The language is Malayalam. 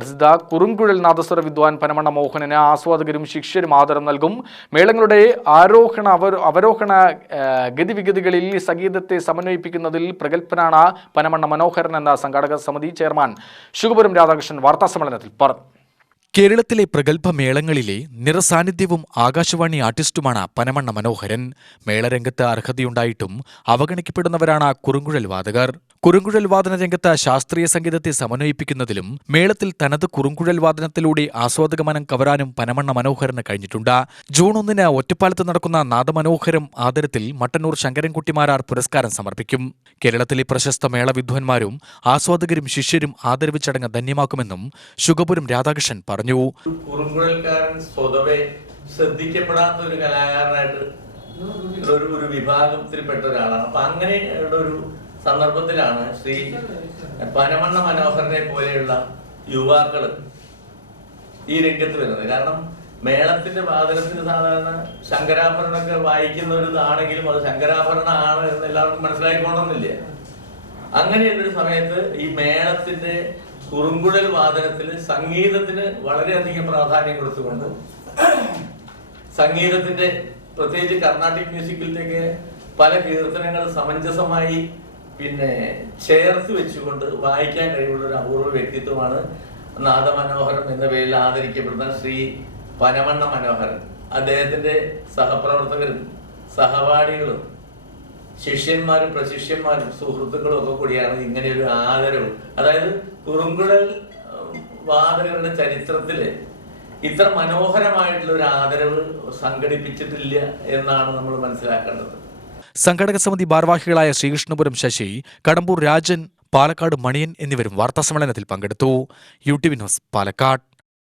പ്രസിദ്ധ കുറുങ്കുഴൽ നാദസ്വര വിദ്വാൻ പനമണ്ണ മോഹനന് ആസ്വാദകരും ശിഷ്യരും ആദരം നൽകും. മേളങ്ങളുടെ ആരോഹണ അവരോഹണ ഗതിവിഗതികളിൽ സംഗീതത്തെ സമന്വയിപ്പിക്കുന്നതിൽ പ്രഗത്ഭനാണ് പനമണ്ണ മനോഹരൻ എന്ന സംഘാടക സമിതി ചെയർമാൻ. ശുഗപുരം രാധാകൃഷ്ണൻ വാർത്താസമ്മേളനത്തിൽ പറഞ്ഞു. കേരളത്തിലെ പ്രഗത്ഭ മേളങ്ങളിലെ നിറസാന്നിധ്യവും ആകാശവാണി ആർട്ടിസ്റ്റുമാണ് പനമണ്ണ മനോഹരൻ. മേളരംഗത്ത് അർഹതയുണ്ടായിട്ടും അവഗണിക്കപ്പെടുന്നവരാണ് കുറുങ്കുഴൽ വാദകർ കുറുങ്കുഴൽ വാദന രംഗത്ത് ശാസ്ത്രീയ സംഗീതത്തെ സമന്വയിപ്പിക്കുന്നതിലും മേളത്തിൽ തനത് കുറുങ്കുഴൽ വാദനത്തിലൂടെ ആസ്വാദകമനം കവരാനും പനമണ്ണ മനോഹരന് കഴിഞ്ഞിട്ടുണ്ട്. ജൂൺ ഒന്നിന് ഒറ്റപ്പാലത്ത് നടക്കുന്ന നാദമനോഹരം ആദരത്തിൽ മട്ടന്നൂർ ശങ്കരൻകുട്ടിമാരാർ പുരസ്കാരം സമർപ്പിക്കും. കേരളത്തിലെ പ്രശസ്ത മേള വിദ്വാൻമാരും ആസ്വാദകരും ശിഷ്യരും ആദരവ് ചടങ്ങ് ധന്യമാക്കുമെന്നും ശുഗപുരം രാധാകൃഷ്ണൻ പറഞ്ഞു. കുറുങ്കുഴൽക്കാരൻ സ്വതവേ ഒരു കലാകാരനായിട്ട് ഒരു ഒരു വിഭാഗത്തിൽപ്പെട്ട ഒരാളാണ്. അപ്പൊ അങ്ങനെയുള്ള ഒരു സന്ദർഭത്തിലാണ് ശ്രീ പനമണ്ണ മനോഹരനെ പോലെയുള്ള യുവാക്കൾ ഈ രംഗത്ത് വരുന്നത്. കാരണം മേളത്തിന്റെ വാദനത്തിന് സാധാരണ ശങ്കരാഭരണൊക്കെ വായിക്കുന്ന ഒരു ഇതാണെങ്കിലും അത് ശങ്കരാഭരണമാണ് എന്ന് എല്ലാവർക്കും മനസ്സിലാക്കിക്കൊണ്ടെന്നില്ല അങ്ങനെയുള്ളൊരു സമയത്ത് ഈ മേളത്തിന്റെ കുറുങ്കുഴൽ വാദനത്തിൽ സംഗീതത്തിന് വളരെയധികം പ്രാധാന്യം കൊടുത്തുകൊണ്ട് സംഗീതത്തിന്റെ പ്രത്യേകിച്ച് കർണാട്ടിക് മ്യൂസിക്കിലേക്ക് പല കീർത്തനങ്ങൾ സമഞ്ജസമായി പിന്നെ ചേർത്ത് വെച്ചുകൊണ്ട് വായിക്കാൻ കഴിവുള്ള ഒരു അപൂർവ വ്യക്തിത്വമാണ് നാദമനോഹരം എന്ന പേരിൽ ആദരിക്കപ്പെടുന്ന ശ്രീ പനമണ്ണ മനോഹരൻ. അദ്ദേഹത്തിന്റെ സഹപ്രവർത്തകരും സഹപാഠികളും ശിഷ്യന്മാരും പ്രശിഷ്യന്മാരും സുഹൃത്തുക്കളും ഒക്കെ കൂടിയാണ് ഇങ്ങനെ ഒരു ആദരവ്. അതായത് കുറുങ്കുഴൽ ഉം, വാദകരുടെ ചരിത്രത്തിൽ ഇത്ര മനോഹരമായിട്ടുള്ള ഒരു ആദരവ് സംഘടിപ്പിച്ചിട്ടില്ല എന്നാണ് നമ്മൾ മനസ്സിലാക്കേണ്ടത്. സംഘടക സമിതി ഭാരവാഹികളായ ശ്രീകൃഷ്ണപുരം ശശി കടമ്പൂർ രാജൻ പാലക്കാട് മണിയൻ എന്നിവരും വാർത്താസമ്മേളനത്തിൽ പങ്കെടുത്തു. U T V news Palakkad.